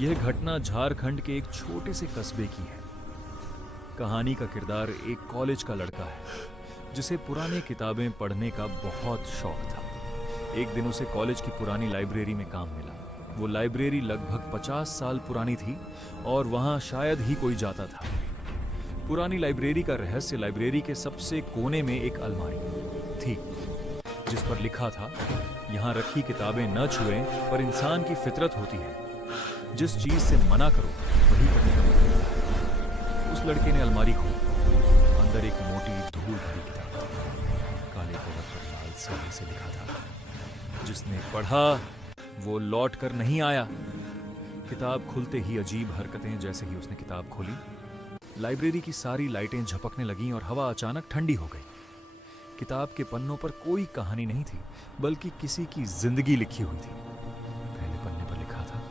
यह घटना झारखंड के एक छोटे से कस्बे की है। कहानी का किरदार एक कॉलेज का लड़का है जिसे पुरानी किताबें पढ़ने का बहुत शौक था। एक दिन उसे कॉलेज की पुरानी लाइब्रेरी में काम मिला। वो लाइब्रेरी लगभग 50 साल पुरानी थी और वहां शायद ही कोई जाता था। पुरानी लाइब्रेरी का रहस्य लाइब्रेरी के सबसे कोने में एक अलमारी थी जिस पर लिखा था, यहाँ रखी किताबें न छुएं, पर इंसान की फितरत होती है, जिस चीज से मना करो वही करने का मत होता है। उस लड़के ने अलमारी खोली। अंदर एक मोटी धूल भरी किताब थी। काले कवर पर लाल स्याही से लिखा था, जिसने पढ़ा वो लौट कर नहीं आया। किताब खुलते ही अजीब हरकतें। जैसे ही उसने किताब खोली, लाइब्रेरी की सारी लाइटें झपकने लगीं और हवा अचानक ठंडी हो गई। किताब के पन्नों पर कोई कहानी नहीं थी, बल्कि किसी की जिंदगी लिखी हुई थी। पहले पन्ने पर लिखा था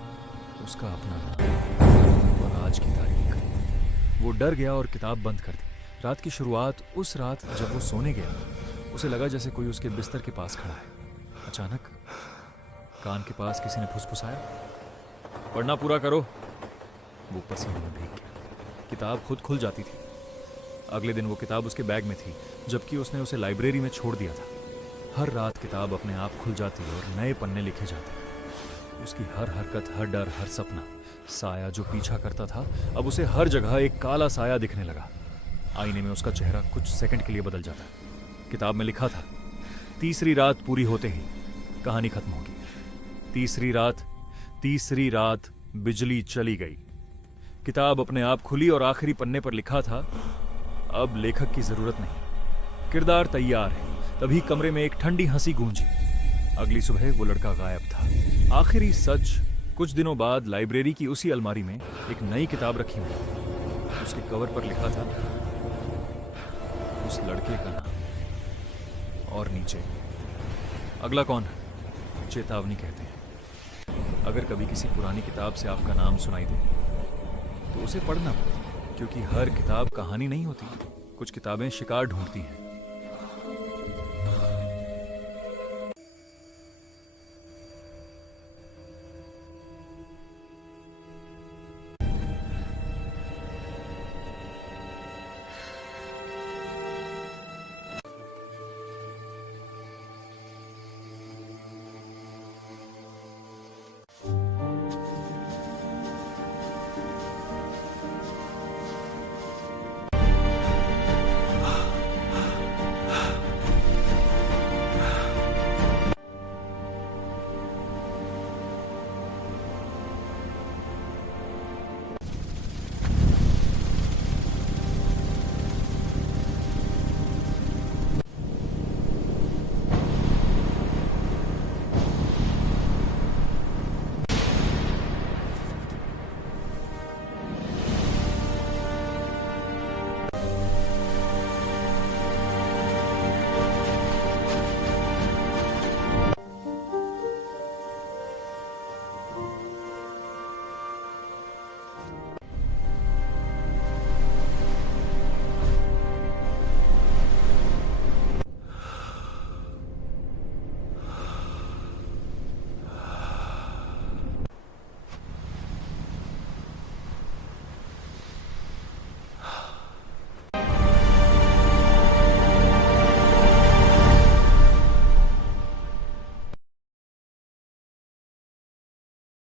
उसका अपना नाम और आज की तारीख। वो डर गया और किताब बंद कर दी। रात की शुरुआत। उस रात जब वो सोने गया, उसे लगा जैसे कोई उसके बिस्तर के पास खड़ा है। अचानक कान के पास किसी ने फुसफुसाया, पढ़ना पूरा करो। वो पसीने में भीग गया। किताब खुद खुल जाती थी। अगले दिन वो किताब उसके बैग में थी, जबकि उसने उसे लाइब्रेरी में छोड़ दिया था। हर रात किताब अपने आप खुल जाती और नए पन्ने लिखे जाते। उसकी हर हरकत, हर डर, हर सपना, साया जो पीछा करता था, अब उसे हर जगह एक काला साया दिखने लगा। आईने में उसका चेहरा कुछ सेकंड के लिए बदल जाता। किताब में लिखा था, तीसरी रात पूरी होते ही कहानी खत्म होगी। तीसरी रात बिजली चली गई। किताब अपने आप खुली और आखिरी पन्ने पर लिखा था, अब लेखक की जरूरत नहीं, किरदार तैयार है। तभी कमरे में एक ठंडी हंसी गूंजी। अगली सुबह वो लड़का गायब था। आखिरी सच, कुछ दिनों बाद लाइब्रेरी की उसी अलमारी में एक नई किताब रखी हुई। उसके कवर पर लिखा था उस लड़के का नाम, और नीचे अगला कौन है, चेतावनी कहते हैं। अगर कभी किसी पुरानी किताब से आपका नाम सुनाई दे तो उसे पढ़ना, क्योंकि हर किताब कहानी नहीं होती। कुछ किताबें शिकार ढूंढती हैं,